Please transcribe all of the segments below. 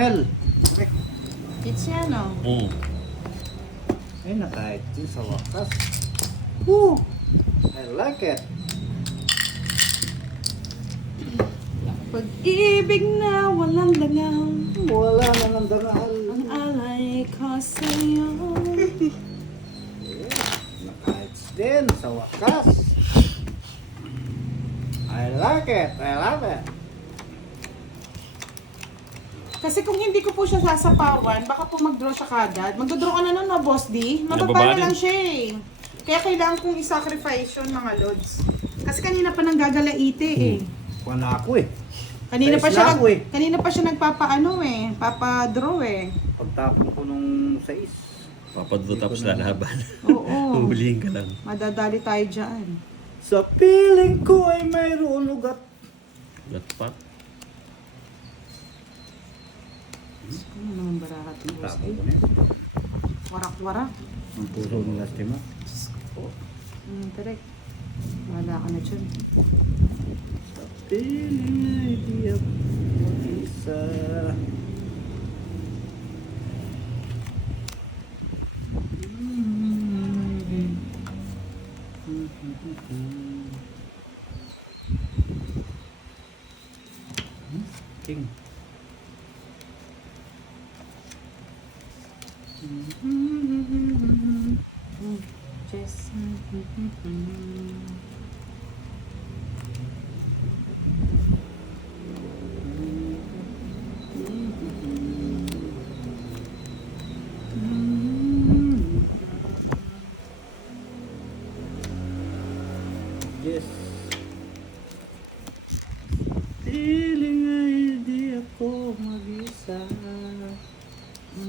caramel. It's yan, no? Ay, nakahit din sa wakas. Woo! I like it. Pag-ibig na walang langaw, Wala na ng dangal. ang alay ko sa'yo. Nakahit din sa wakas. I like it. I love it. Kasi kung hindi ko po siya sasapawan, baka po mag-draw siya kagad. Mag-draw ka na nun, no, Boss D? Mababa na lang siya eh. Kaya kailangan kong i-sacrifice yun, mga lods. Kasi kanina pa nang gagalaite eh. Wala ako eh. Kanina pa Size siya lang ako eh. kanina pa siya nagpapaano eh, papa-draw eh. Pagtapon ko nung 6. Papadlo tapos lalaban. Oo. Huhulihin ka lang. Madadali tayo diyan. Sa piling ko ay mayroon ugat. Gatpat. Ano naman barahat ng Boss Tapon D? ko na yun. Warak-warak. Ang puro ng lastima. Direct. Wala ka na dyan. Sa piling ay di ako mag-isa. King. Just... Yes. Feeling ay di ako mag-isa.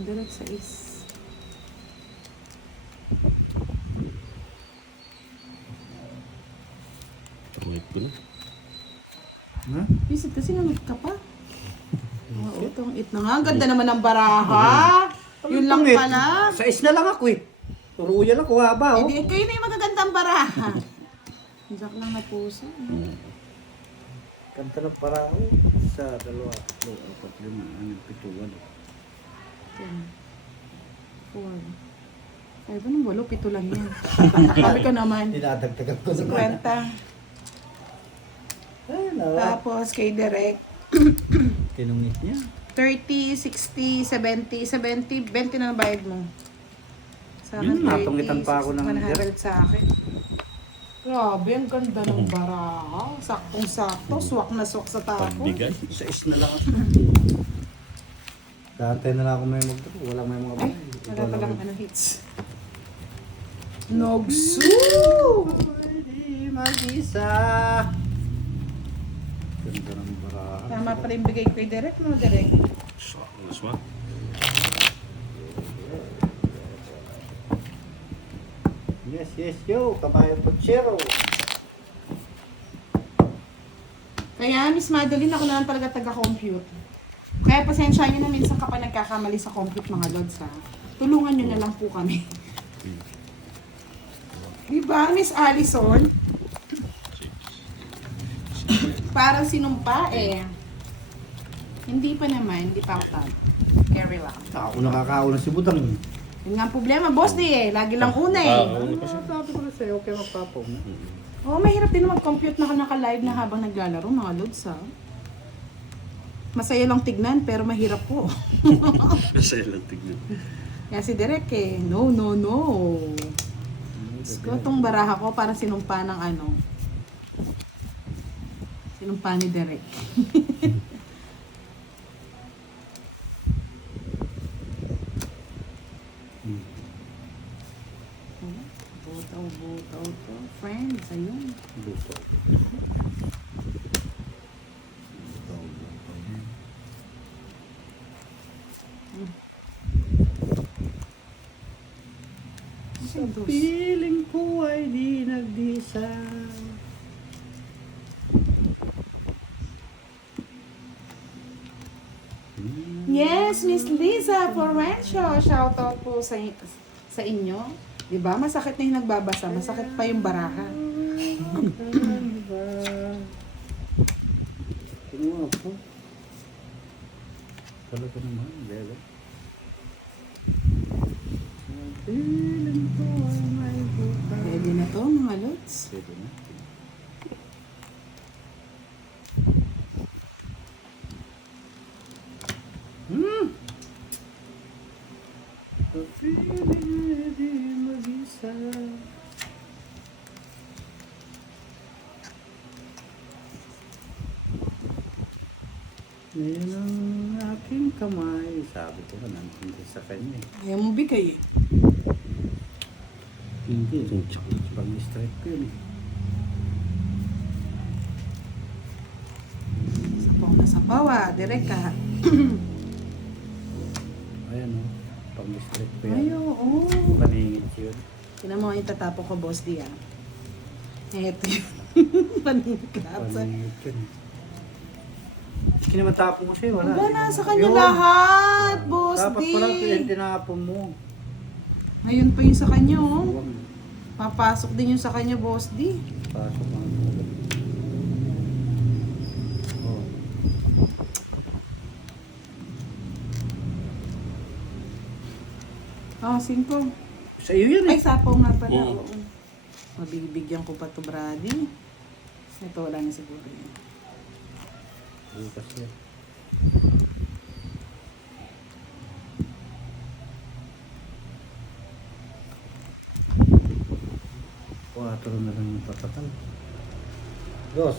Direct sa is. Pangit ko na. Ha? Visit kasi ngamit ka pa. Oo, itong it na nga. Ang ganda naman ng baraha. Yun lang Pangit. pala. Sa is na lang ako eh. Turuya lang ko haba Eh oh. di, kayo na yung magagandang baraha. Isak lang na puso. Kanta ng parao. Sa 2, 3, 4, 5, 6, 7, 8, 9, 10, 10, 4. Ay, ba nung 8? 7 lang yan. Sabi ko naman. Dinadagdagan ko sa 50. Ay, nawa. Tapos kay Direk. Tinungit niya. 30, 60, 70, 70, 20 na ang bayad mo. Sa akin, Hmm, natungitan pa ako ng 100 sa akin. Grabe, ang ganda ng baraha. Saktong-sakto, swak na swak sa tapos. Pagbigay. Sa is na lang ako. Kantay na lang ako may magdaro. Walang may mga Ay, bagay. wala palang ano hits. Nogsu! Pwede mag-isa. Ganda ng baraha. Tama pala yung bigay ko kay Direk, no, Direk? Swak na swak. Yes, yes, yo. Kabayan Pochero. Kaya, Miss Madeline, ako na lang talaga taga-compute. Kaya pasensya nyo na minsan kapag nagkakamali sa compute, mga lods, ha? Tulungan nyo na lang po kami. Diba, Miss Allison? Parang sinumpa, eh. Hindi pa naman, hindi pa ako tag. Carry lang. Ako nakakauna si Budang. Yun nga ang problema, boss di eh. Lagi lang una eh. Una pa siya. Sabi ko na sa'yo, okay magpapaw na. Oo, mahirap din na mag-compute na naka-live na habang naglalaro, mga lods, ha? Masaya lang tignan, pero mahirap po. Masaya lang tignan. Kaya si Derek eh, no, no, no. Gusto itong baraha ko para sinumpa ng ano. Sinumpa ni Derek. Butaw, butaw to. Friends, ayun. Luto. Sa Piling ko ay di nagdisa. Yes, Miss Liza Florencio. Shoutout po sa inyo. Diba? Masakit na yung nagbabasa. Masakit pa yung baraha. Kinuha ko. Talaga naman, bebe. Piling ko ay may bukas. Ready na to mga lods. Pwede na. Piling di mag-isa. Ngayon ang aking kamay. Sabi ko na nandun sa kanya eh. Ayaw mo bigay eh. Hindi. Pag-strike ko yun eh. Sapaw na sapaw ah. Direk ka. Ayan o. Pag-strike ko Ay, yan. oo. Paningit yun. Tinan mo yung tatapon ko, boss di ah. Eto yun. Paningkat. Paningit yun. Kinamatapon ko sa'yo. Wala. Wala na sa kanya Yun. lahat, boss Dapat di. pala yung tinapon mo. Ayun pa yung sa kanya oh. Huwag. Papasok din yung sa kanya, boss di. Pasok ang oh. Oh, 5. Sa iyo yan eh. Ay, sapaw nga pala. Oo. Oo. Mabibigyan ko pa to, Brady. Ito, wala na siguro yun. Bukas yan. Quatro na lang yung patatal. Dos.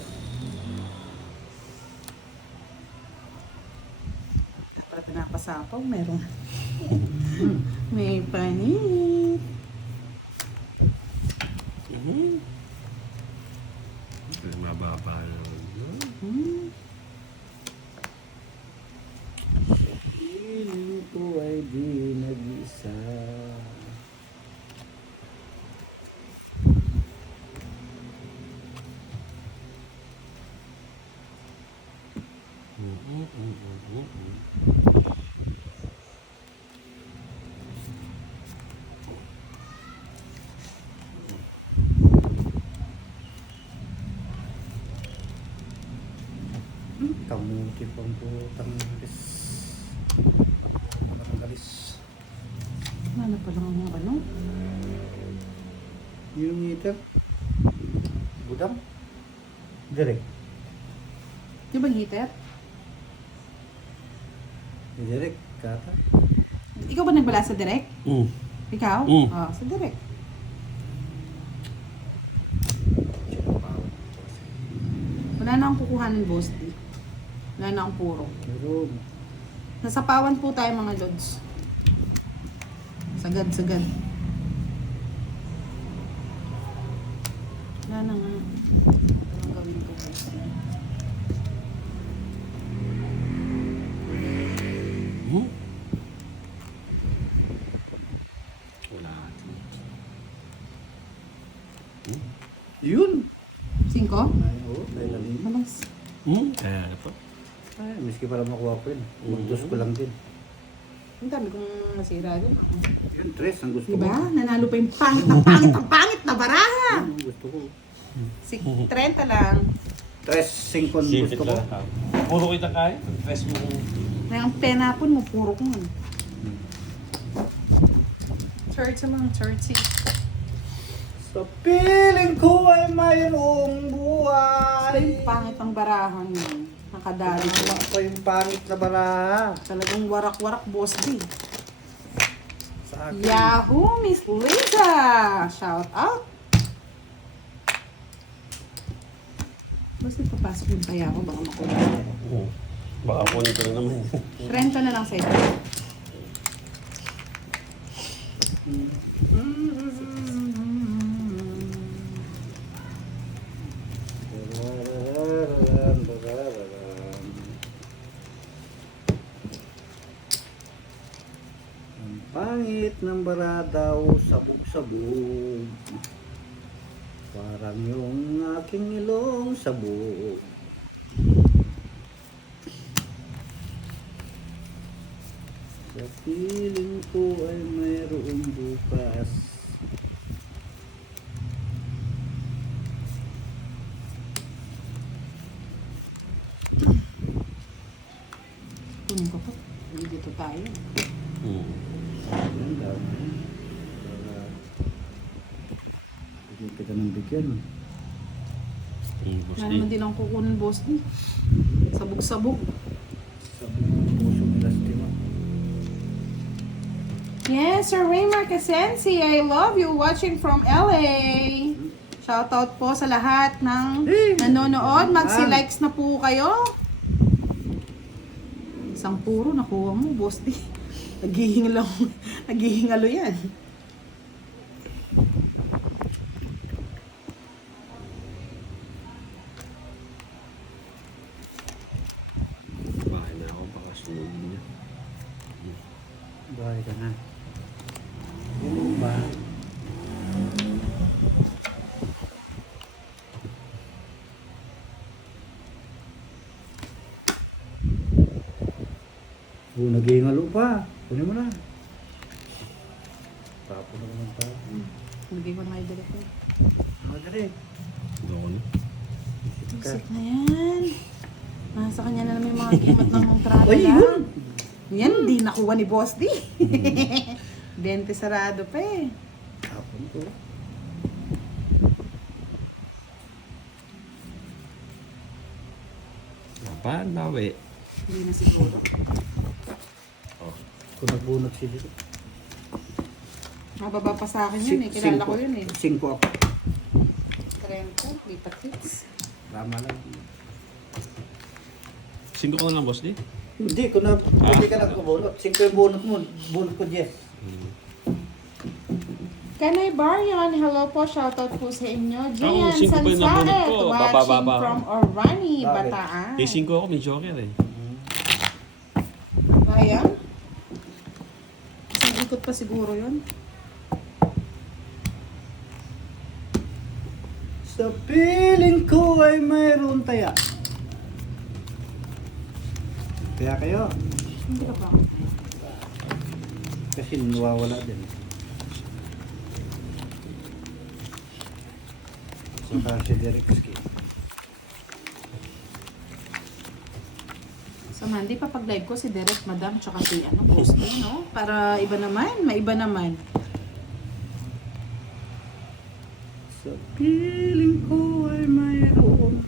Para pinapasapaw, meron. May panit. Ay, mababa naman. Hmm. Piling ko ay di nag-isa. Kamuti pang putang galis. Parang galis. Ano pa lang yung ano? Yung meter. Budang. Direct. Di ba heater? Direct. Kata. Ikaw ba nagbala sa direct? Ikaw? Mm. Oo, sa direct. Wala na akong kukuhanin, boss D. Wala na akong puro. Pero Nasapawan po tayo mga lods. Sagad. Wala na nga. Anong gawin ko, boss D? Wala. yun. 5? Ay, oo. Dahil lang. Malas. Kaya ano to? Ay, miski para makuha ko yun. Magdos ko lang din. Ang dami kong nasira doon. Yun, tres ang gusto Diba? ko. Nanalo pa yung pangit na baraha. Yun ang gusto ko. 30 lang. Tres, cinco ang Sipit gusto ko. lang. Puro kita kaya. Press mo. Na ang penapon mo, puro ko man. Church mga churchy. Sa piling ko ay mayroong Ay, buhay. pangit ang barahan mo. Nakadali ko. Tama pa yung pangit na baraha. Talagang warak-warak, boss D. Sa akin. Yahoo, Miss Lisa! Shout out! Basta papasok yung kaya ko, baka makuha. Baka kunin ko na naman. 30 na lang sa ito. Ang pangit ng bara daw sabog-sabog. Parang yung aking ilong sabog. Sa piling ko ay mayroong bukas. Kunin ko pa. tayo. Ang dami. Para bigyan kita ng bigyan. Boss Wala D. naman din ang kukunin, boss D. Sabog-sabog. Sabi ng puso ng lastima. Yes, Sir Raymar Casensi, I love you watching from LA. Shoutout po sa lahat ng nanonood. Magsi-likes na po kayo. Isang puro nakuha mo, boss D. Naghihingalo, naghihingalo yan. Bahay na ako, baka sunod niya. Bahay ka na. Ano ba? Naghihingalo pa. Kunin mo na. Tapo na naman pa. Hindi ko na i-delete ko. Madali. Doon. Isip na yan. Nasa kanya na naman yung mga gimat ng kontrata Ay, lang. yun! Yan, di nakuha ni Boss D. 20 sarado pa eh. Tapon ko. Laban, bawi. Hindi na siguro. Kung nagbunot sila. Mababa pa sa akin yun eh. Kilala ko yun eh. 5 ako. 30, lipat hits. Tama lang. 5 ko na lang, boss D. Hindi, kung hindi ka nagbunot. 5 yung bunot mo. Bunot ko, Jess. Kanay Barion, hello po, shoutout po sa inyo. Gian 5 pa yung nabunot Sansaet, ko. watching Bababa. from Orani, Bakit? Bataan. Eh, 5 ako, may joker eh. Kaya? Isang ikot pa siguro yun. Sa piling ko ay mayroon taya. Kaya kayo. Hindi ka pa. Kasi nawawala din. Saka si Derek Ski. Sa Monday pa pag live ko si Derek, Madam, tsaka si Boss D, no? Para iba naman, maiba naman. Sa piling ko ay mayroon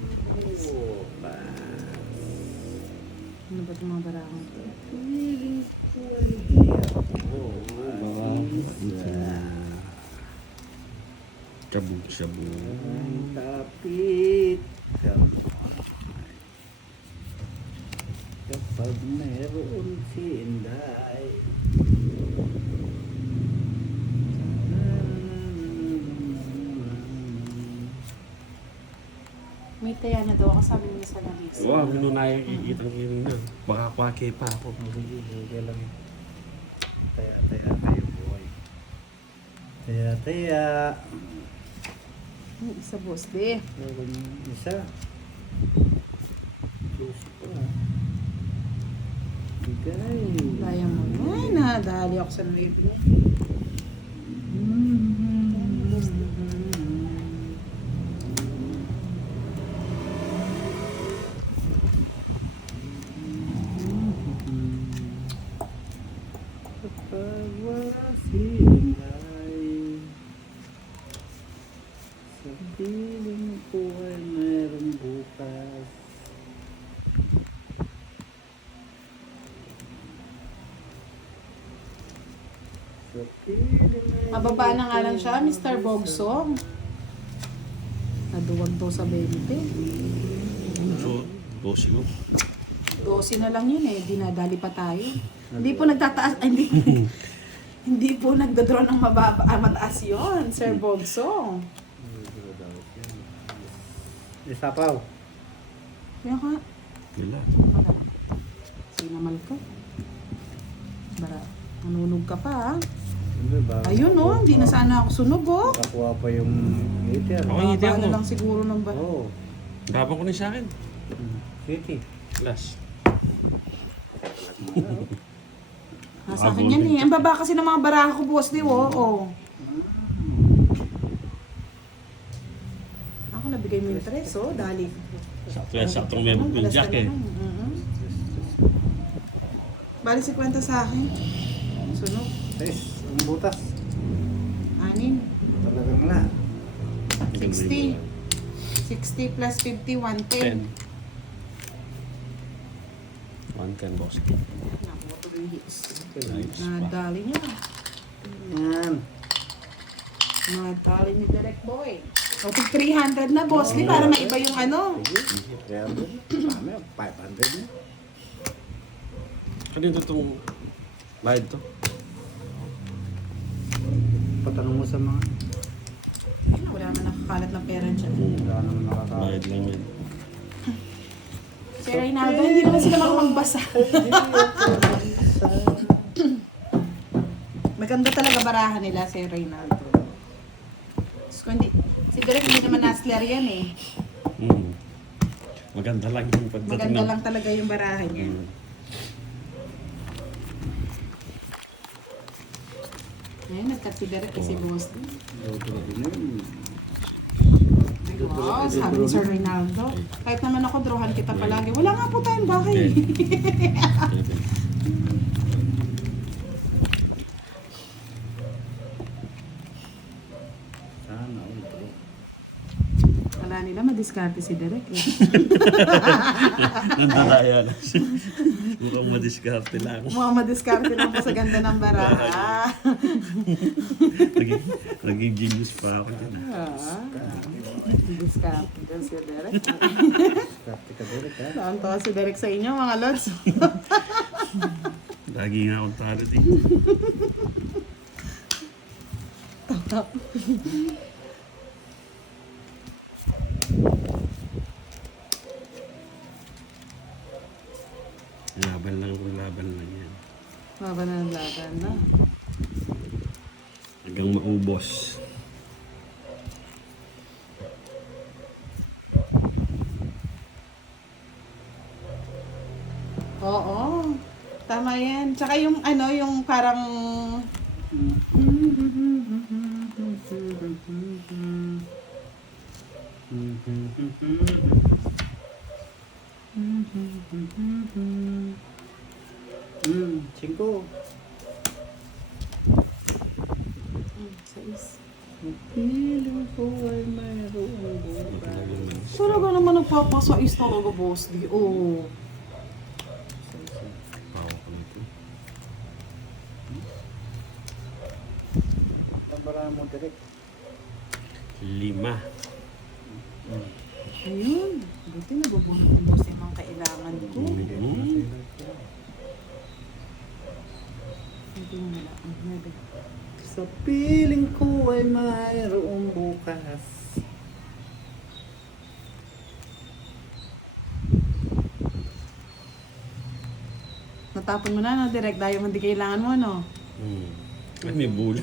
Ano ba itong mga barang ito? piling ko ay Shabu-shabu. ang kapit kapag mayroon si Inday. May taya na daw ako, sabi niya sa Nalisa. Wow, hindi na nakikitang kiring na. Baka kwake pa ako. Hindi lang. Taya tayo buhay. Taya. Isa Boss D. Meron isa. Diyos ko Bigay. Kaya mo. Ay, nadali ako sa live mo. Kapag wala silay, sa piling ko ay meron bukas. Sa piling ay Mababa na nga lang siya, Mr. Bogsong. Naduwag daw sa 20. So, boss ko. 12 na lang yun eh, dinadali pa tayo. Hindi po nagtataas, ay, hindi, hindi po nagdodraw ng mataas yun, Sir Bogsong. Isapaw. Kaya ka, Wala. sinamal ka. Bara, nanunog ka pa ah. Hindi ba? Ayun oh, hindi na sana ako sunog oh. Nakakuha pa yung later. Okay, hindi Baba ako. na lang siguro ng ba. Oo. Gabang ko na sa akin. City. Last. Nasa akin yan eh. Ang baba kasi ng mga baraha ko, boss, di oh. Oh. Ako nabigay mo yung 3, oh. Dali. Sakto yan, saktong meron ko yung jack eh. Bali 50 sa akin. Sunog. 6, ang butas. 6. Talagang wala. 60. 60 plus 50, 110. 110 boss. Naku, 3 hits. Nice. Nadali niya. Yan. Nadali ni Direct Boy. So, 300 na, boss. Di, para maiba yung ano. Sige, 300. Dami, 500 na. Kanino itong bayad to? Patanong mo sa mga. Wala man nakakalat ng pera dyan. Wala naman nakaka... Bayad lang yan. Si Reynaldo, hindi naman sila makamagbasa. Maganda talaga barahan nila si Reynaldo. So, si Direk hindi naman Nasler yan eh. Maganda lang yung pagdating Maganda ng- lang talaga yung barahan niya. Ngayon, nagkat si Direk kasi boss. Wow, sabi ni Sir Reynaldo. Kahit naman ako, drawhan kita palagi. Wala nga po tayong bahay. Sana, bro. Wala nila, madiskarte si Direk eh. Nandadaya lang siya. Mukhang madiskarte lang. Mukhang madiskarte lang po sa ganda ng baraha. Naging genius pa ako dyan. Diskarte daw si Direk. Karte ka direct, ha? Taon-taon si Direk sa inyo, mga lods. Lagi nga akong talo dito. Laban lang yan. Maba na ng laban na. Hanggang maubos. Oo. Tama yan. Tsaka yung ano, yung parang... Cinco. Sais. Piling ko ay mayroong bukas. Talaga naman nagpapasais talaga, boss. Di, oh. Pawa ko nito. Nabara mo direct. 5. Ayun. Buti nabubunot ng boss yung mga kailangan ko. Hindi mo na. Sa piling ko ay mayroong bukas. Natapon mo na, no? Direct diamond, di kailangan mo, no? Ay, may bula.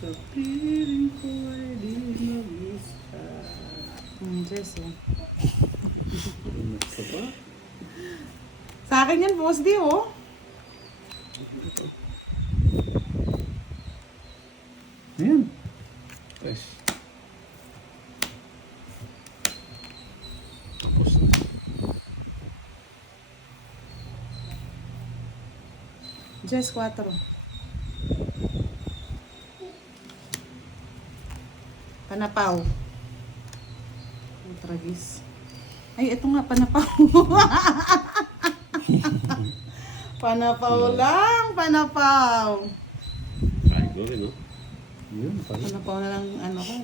Sa piling ko ay di mag-isa. Diyos, eh. Ano ka ba? Sa akin yan, boss, di, oh. Ayan. Nice. Tapos na. Just 4. Panapaw. Tragis. Ay, ito nga, panapaw. Panapaw lang, panapaw. Ay, go rin, no? Yun pala. Panapaw na lang, ano ko.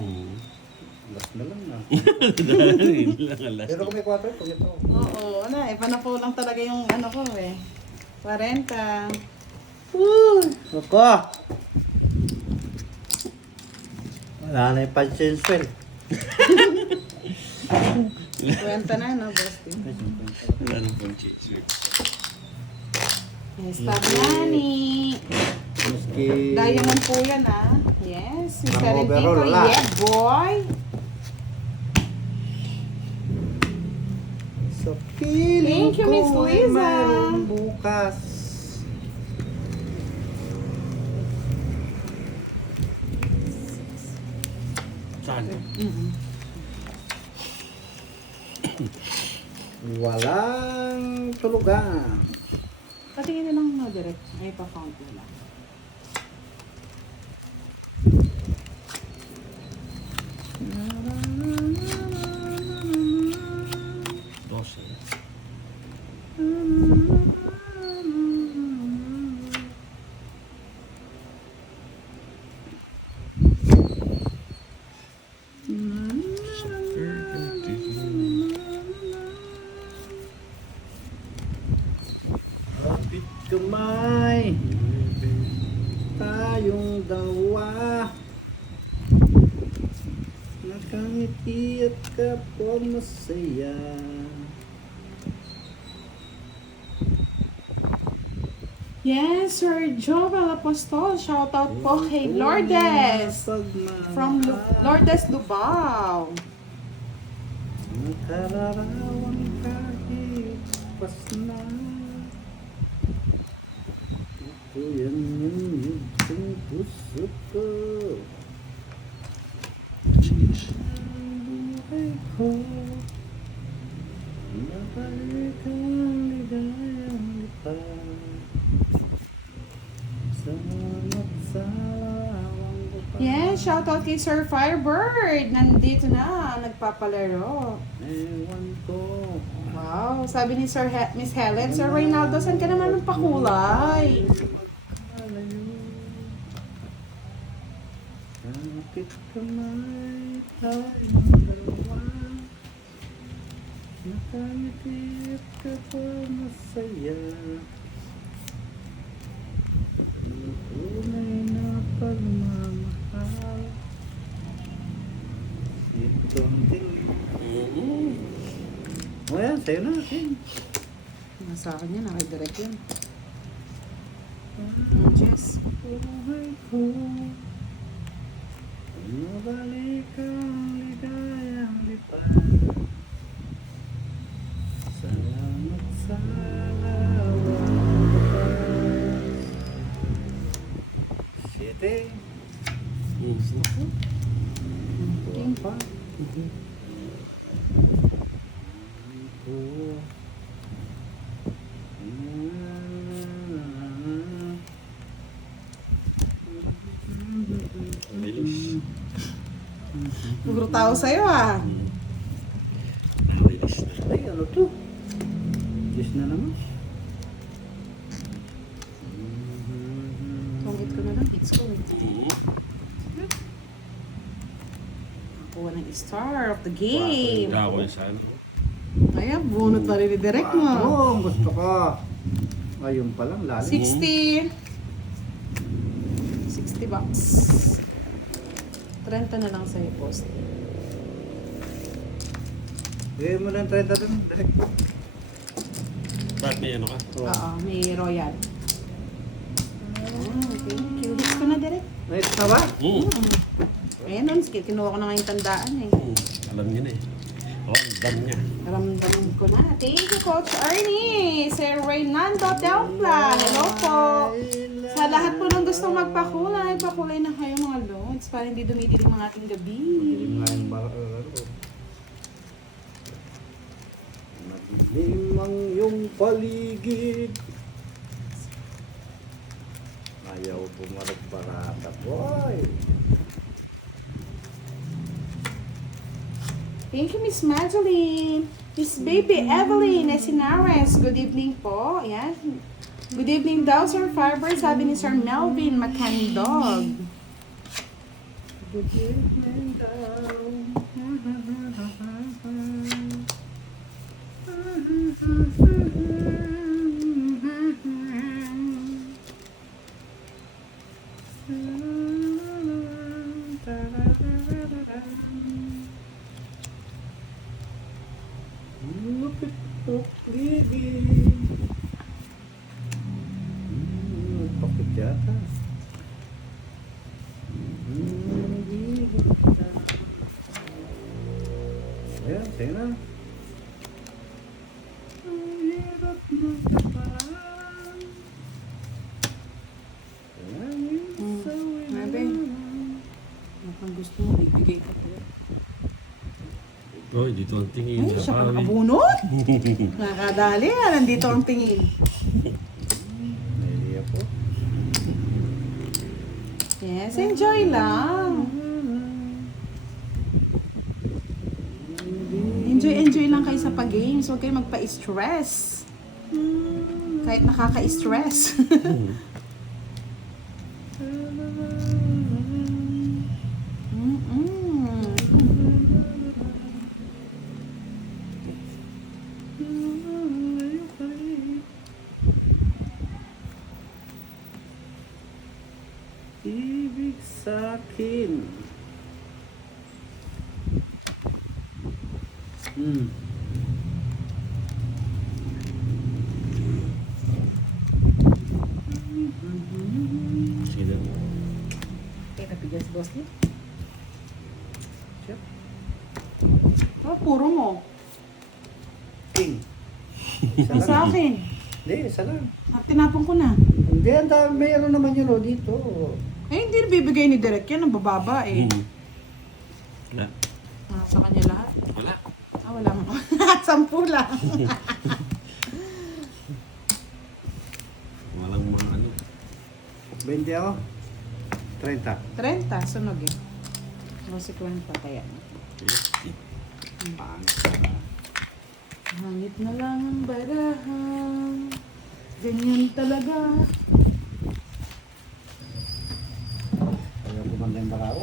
Last na lang na. Dahil lang ang last. Pero kung may 4, pag ito. Oo, ano eh, panapaw lang talaga yung ano ko eh. 40. Woo! Ako! Wala na yung pansenswell. 20 na, no, boss? Wala nang pang cheese. Stop money. Maski... Diamond po yan, ah. Yes, yung Ang 17 overall, ko. wala. Yeah, boy. Sa piling Thank you, ko Miss ay Liza. mayroong bukas. Saan? Walang tulugan. Patingin na lang na direct. Ay, pa-count na lang. Dose. Kapit kamay, tayong dalawa. Nakangiti at kapwa masaya. Yes, Sir Joel Apostol. Shout out po kay Lourdes. From Lourdes Lubao. Nakararawan kahit pas na. Ito yan yung puso ko. Ang buhay ko. Nabalik ang ligayang lipas. Salamat sa lawang bukas. Yes, shout out kay Sir Firebird. Nandito na, nagpapalaro. Ewan ko. Wow, sabi ni Miss Helen, Sir Reynaldo, saan ka naman ng pakulay? Kapit kamay, tayong dalawa. Nakangitip ka pa masaya. Tunay na pagmamahal. Ito ang tingin. O yan, sa'yo na. Nasa akin yan, nakadirect yun. Jess. Buhay ko. Nabalik ang ligayang lipas. Salamat sa lawang bukas. Siete. Ito pa. Ito. Release. Puro tao sa'yo ah. Release na. Ay, ano to? Yes na naman. Tungit ko na lang, hits ko. Nakuha ng star of the game. Daway sa ano. Ayan, bunot pa rin ni Direct mo. Oo, gusto ko. Ayun pa lang, lalim. 60. 60 bucks. 30 na lang sa'yo, post. Bigay mo ng 30 dun, direct. Bakit may ano ka? Oo, may royal. Oh, thank you. Hits ko na, Direct. Nice na ba? Ayan nun, kinuha ko na nga yung tandaan eh. Alam niya na eh. Oh, ang dam niya. Ramdaman ko na. Thank you, Coach Ernie. Sir Reynaldo Templa. Hello po. Sa lahat po ng gustong magpakulay, pakulay na kayo mga lods para hindi dumidilim ang ating gabi. Madilim nga yung madilim ang iyong paligid. Ayaw bumarag-barata, boy. Thank you, Miss Madeline. Miss Baby Evelyn Esinares. Good evening po. Ayan. Good evening daw, Sir Fiber. Sabi ni Sir Melvin Macandog. Good evening daw. Lupit po, ligid. Pakit yata. Ayan, tayo na. Ang hirap ng kapalan. Ayan, yung sa Grabe. Ano pang gusto mo bibigay ko po. Oh, dito ang tingin. Ay, siya pa Nakawin. nakabunot. Nakadali, nandito ang tingin. May po. Yes, enjoy lang. Enjoy lang kayo sa pag-games. Huwag kayo magpa-stress. Kahit nakaka-stress. Ibig sa'kin. Sino? Kaya napigas, boss niya. Siya. Oh, puro mo. King. Ay, sa akin. Hindi, isa lang. Tinapon ko na. Hindi, ang dami. Mayroon naman yun dito. Eh, hindi bibigay ni Direk yan. Ang bababa eh. Wala. Sa kanya lahat. Wala. Ah, wala mo. 10 lang. Walang mga ano. 20 ako. 30. 30, sunog eh. Kasi 50 kaya. Pangit. Hangit na lang ang barahan. Ganyan talaga. Ayaw kumanda yung barao.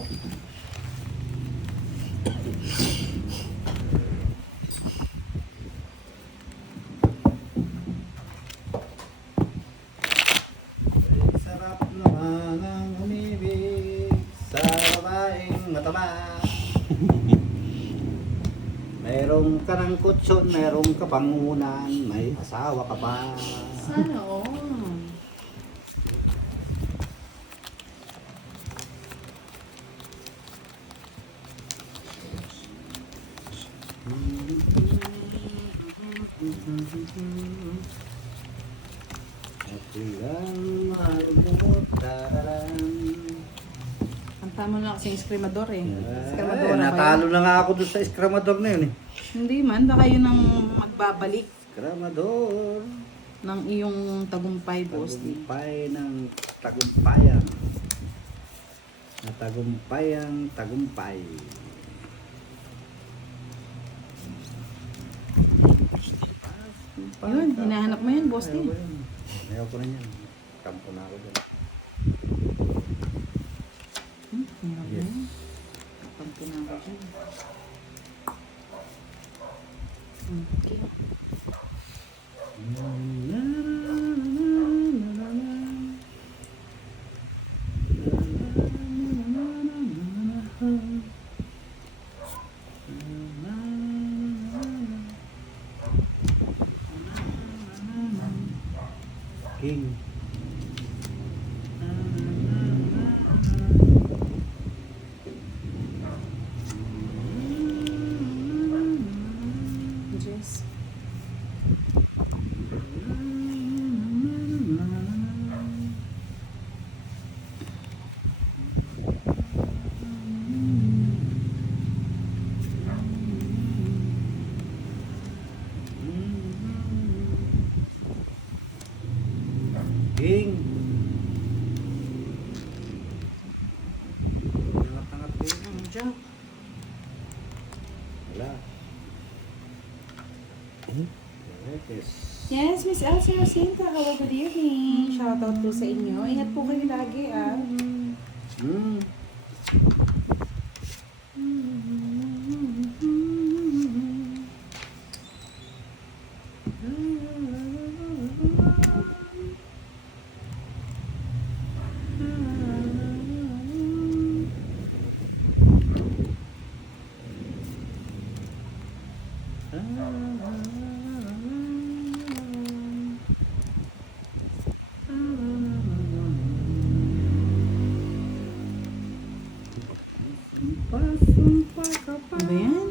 Sarap naman ang umibig sa babaeng mataba. Merong ka ng kutson, merong ka pang unan, may asawa ka pa. Sana all. Ako lang malumutan. Ang tama na kasi yung escrimador eh. Ay, natalo na nga ako doon sa eskramador na yun eh. Hindi man, baka yun ang magbabalik Eskramador. ng iyong tagumpay, boss. Tagumpay ng tagumpayan. Na tagumpayang tagumpay. Yun, hinahanap mo yun, boss. Ayaw ko yun. Ayaw ko na yan. Kampo na ako doon. Hirap na Yes. yun. Kapag pinako dyan. Okay. King. Yes. King. Tangat-tangat King. Diyan. Wala. Yes. Yes, Miss Elsie Rosinta. Hello, good evening. Shoutout po sa inyo. Ingat po kayo lagi, ah. Mm. Pasumpa ka pa. Ano ba yan?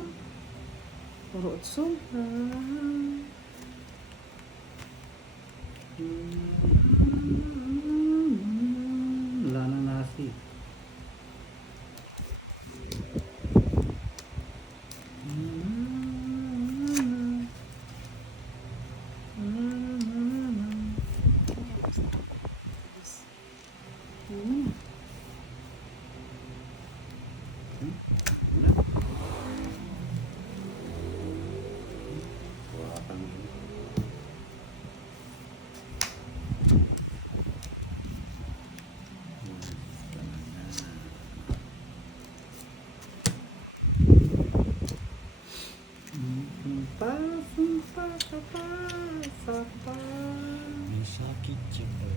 Puro utso. Wala nang nasi. Hawakan mo. Sumpa, sumpa, sapa, sapa. May sakit siya po.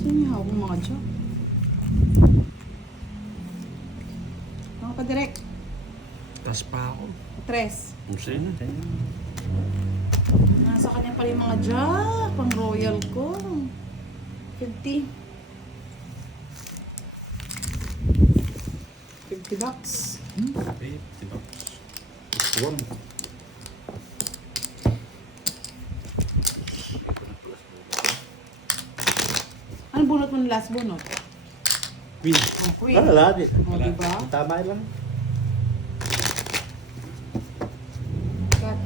Sinihaw ko mga dyan. Mga pa-direct. Tas pa ako. Tres. Ang sa'yo. Nasa kanya pala yung mga dyan. Pang royal ko. 50. 50 bucks. Okay, diba? Huwag. Ano bunot mo ng last bunot? Win. Ang queen. Wala din. O, diba? Tama lang. Cut.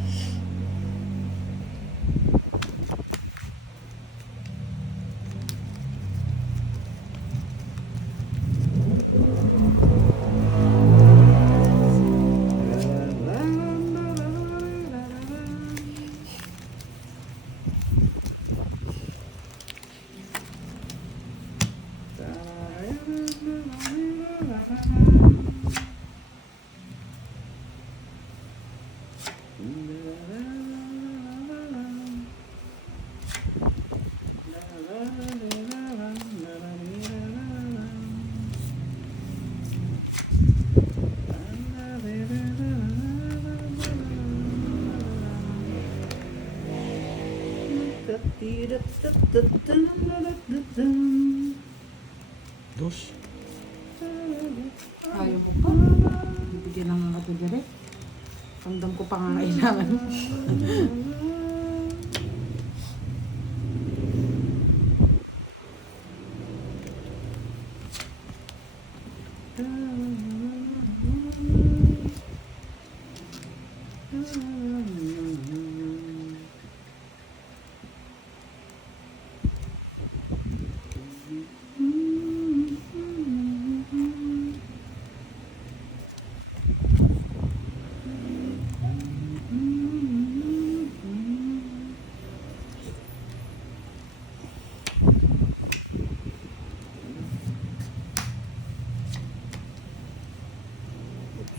Dos. Ayaw mo pa. Bibigyan ng mga direct. Ramdam ko pa nga kailangan mo.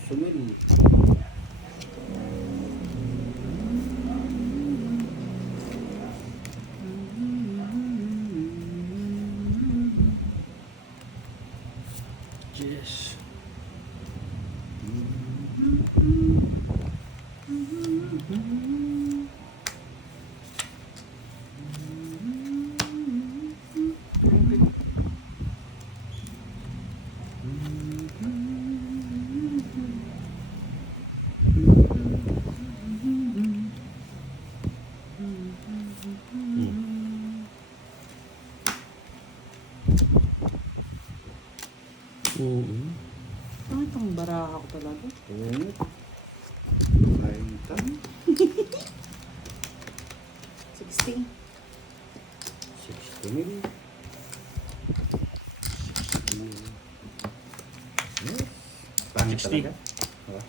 Sumil. Yes. Ano itong baraha ko talaga? Oo. Kain ka. 60. 60 mil. 60 mil. Yes. Pangit 60. talaga. Diba?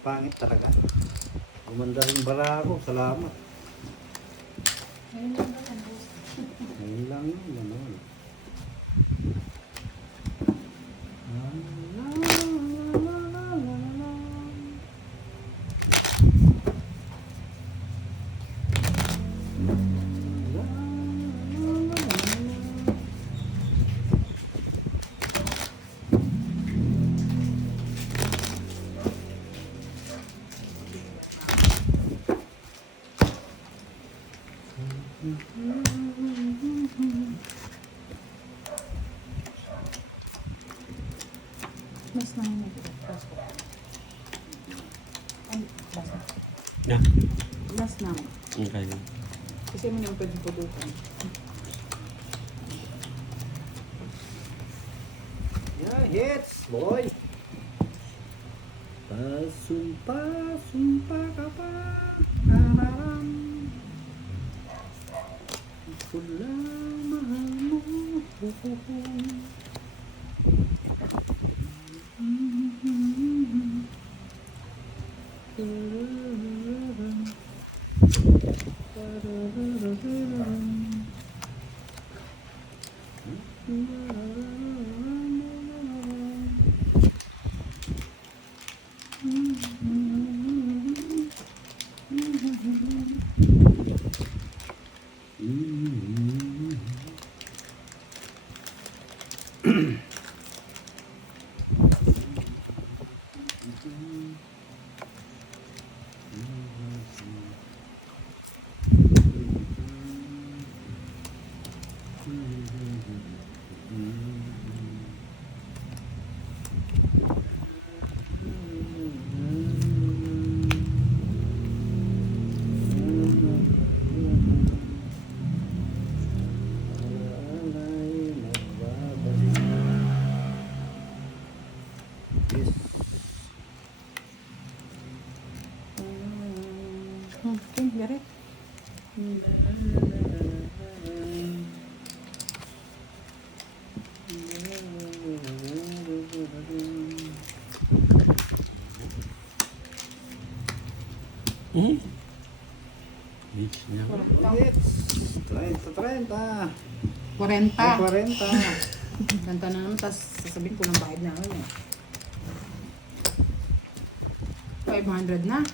Pangit talaga. Gumanda rin bara ko. Salamat. Ngayon lang yun. Gano'n. Mas na yun. Yeah. Last na. Okay. Kasi mo naman pwede putukan. Yeah, hits, boy. Pasumpa, sumpa ka pa. Pararam. Pula, mahal mo. Okay, garit. Beach niya. It's 30. 40. Ay, 40. Ganta na naman, tapos sasabihin ko ng bayad na naman eh. 500 na.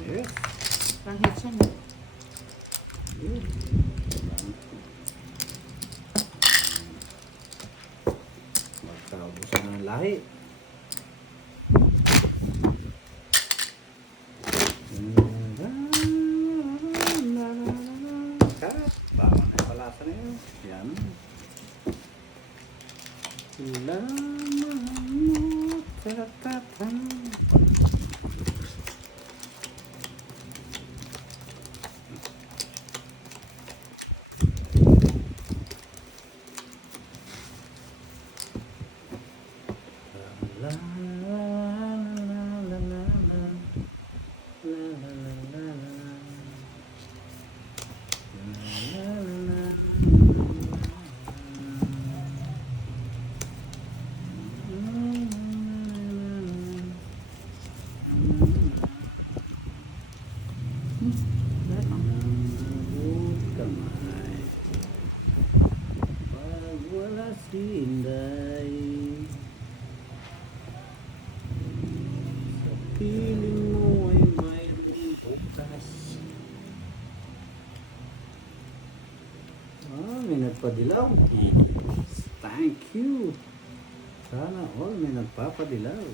Yes. Pang hits yan eh. Magkaubusan ng lahi. Karat. Bawang na palasa na yun. Yan. Salamat mo, tatatang. La la la la la la la la la kamay pag wala si Inday. Piling mo ay mayroong bukas. May nagpadilaw. Thank you. Sana all may nagpapadilaw.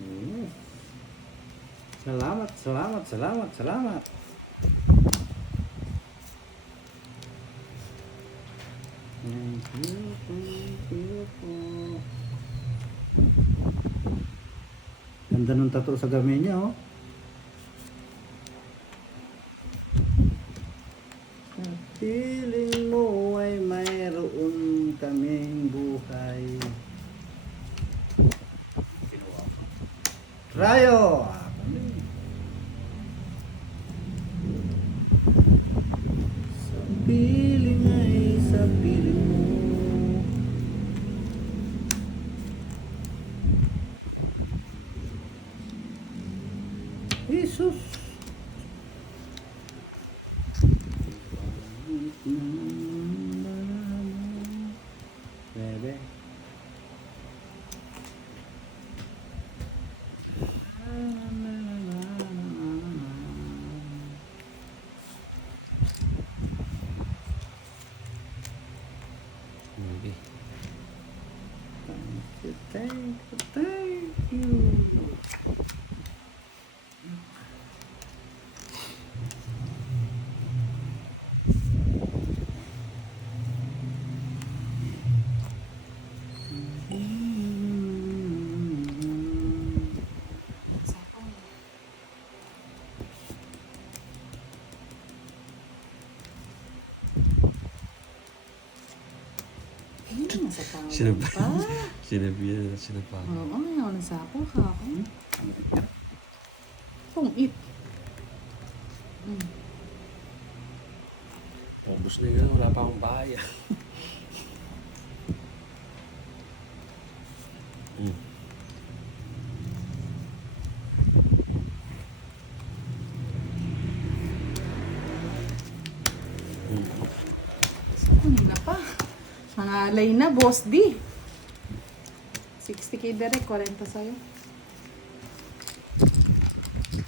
Yes. Salamat, salamat, salamat, salamat. Thank you po. Ganda ng tattoo sa gamit niya, oh. Sa piling mo ay mayroon kaming buhay. Rayo! Sa piling ay sa piling mo. Jesus! Bebe. Okay. Thank you. Nasa tawag Sinapa. pa. Sinabihan na sinapa. Oo, ayaw na sa ako. Kako. Kung it. Ubus na nga, wala pa akong bahay. Kanina pa. Nangalay na, Boss D. 60k direct, 40 sa'yo.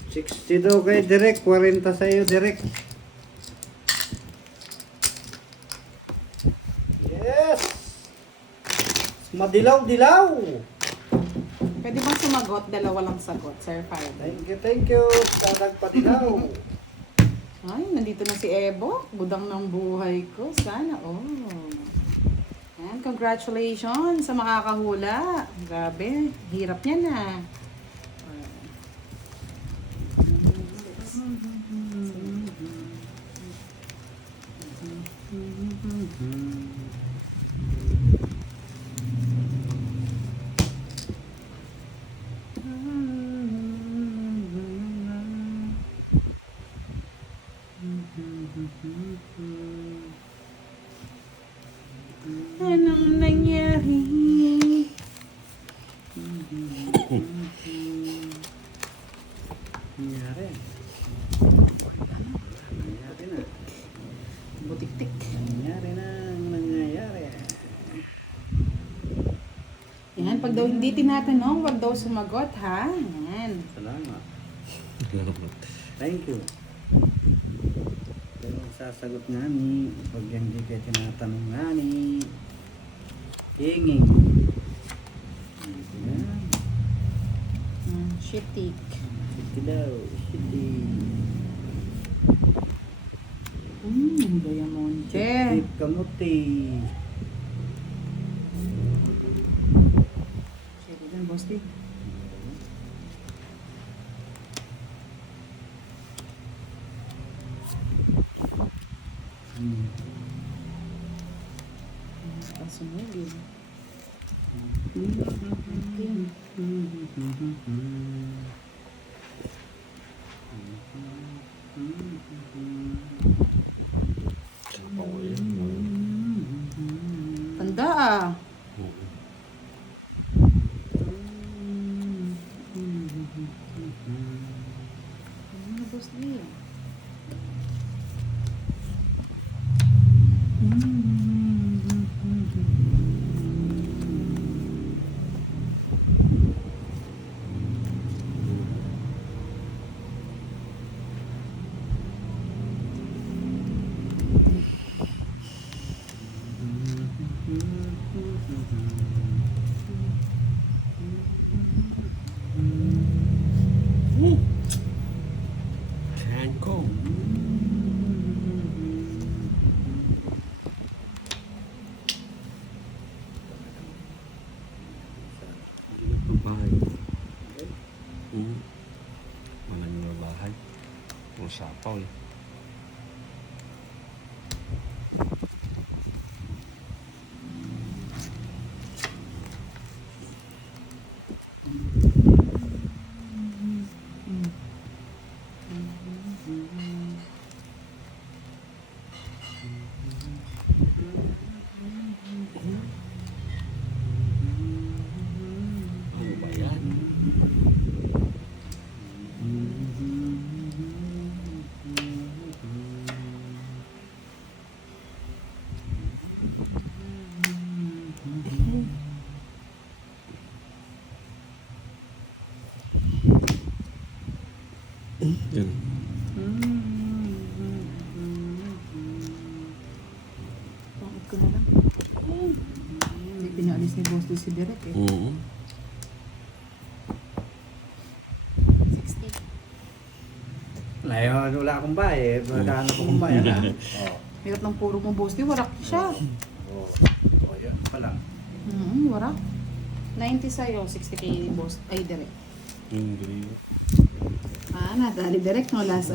60 daw kay Direk, 40 sa'yo Direk. Yes! Madilaw-dilaw! Pwede bang sumagot? Dalawa lang sagot, Sir Fire. Thank you. Dadag padilaw. Ay, nandito na si Ebo. Budang ng buhay ko. Sana, oh. Ayan, congratulations sa makakahula. Grabe, hirap niya na. Anong nangyari? Nangyari. Nangyari na. Butik-tik. Nangyari na. Nangyayari. Yan, pag daw hindi tinatanong, wag daw sumagot, ha? Yan. Salamat. Thank you. Pero sasagot nga ni, pag hindi kayo tinatanong nga ni, hinging. Shitik. Shitty daw, shitty. Diamante. Shitty kamuti. Sige dyan, Boss D. Pasunugin. Sapaw yan. Tanda ah. Ano, Boss D? Saan ko? Bahay. Malang yung bahay. Yung sapaw eh. Ano ba yan? Yan. Bakit ko na lang? Hindi pinaalis ni Boss D si Derek eh. 60. Wala akong bayad. Wala akong bayad. Oh. Hirap ng puro mo, Boss D. Warak siya. Oh. Oh, yan pa lang. Warak. 90 sa'yo, 60k Boss. Ay, Derek. Hindi. Nadali direct no last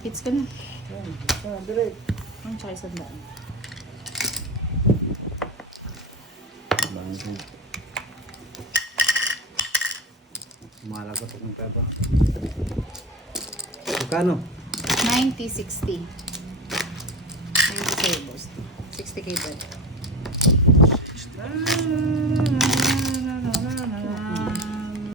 hits ka na. Direk. Ang tsaka isang daan. Bangko. Malagot akong peba. Kano? 90, 60. 90 sa'yo, Boss. 60k ba?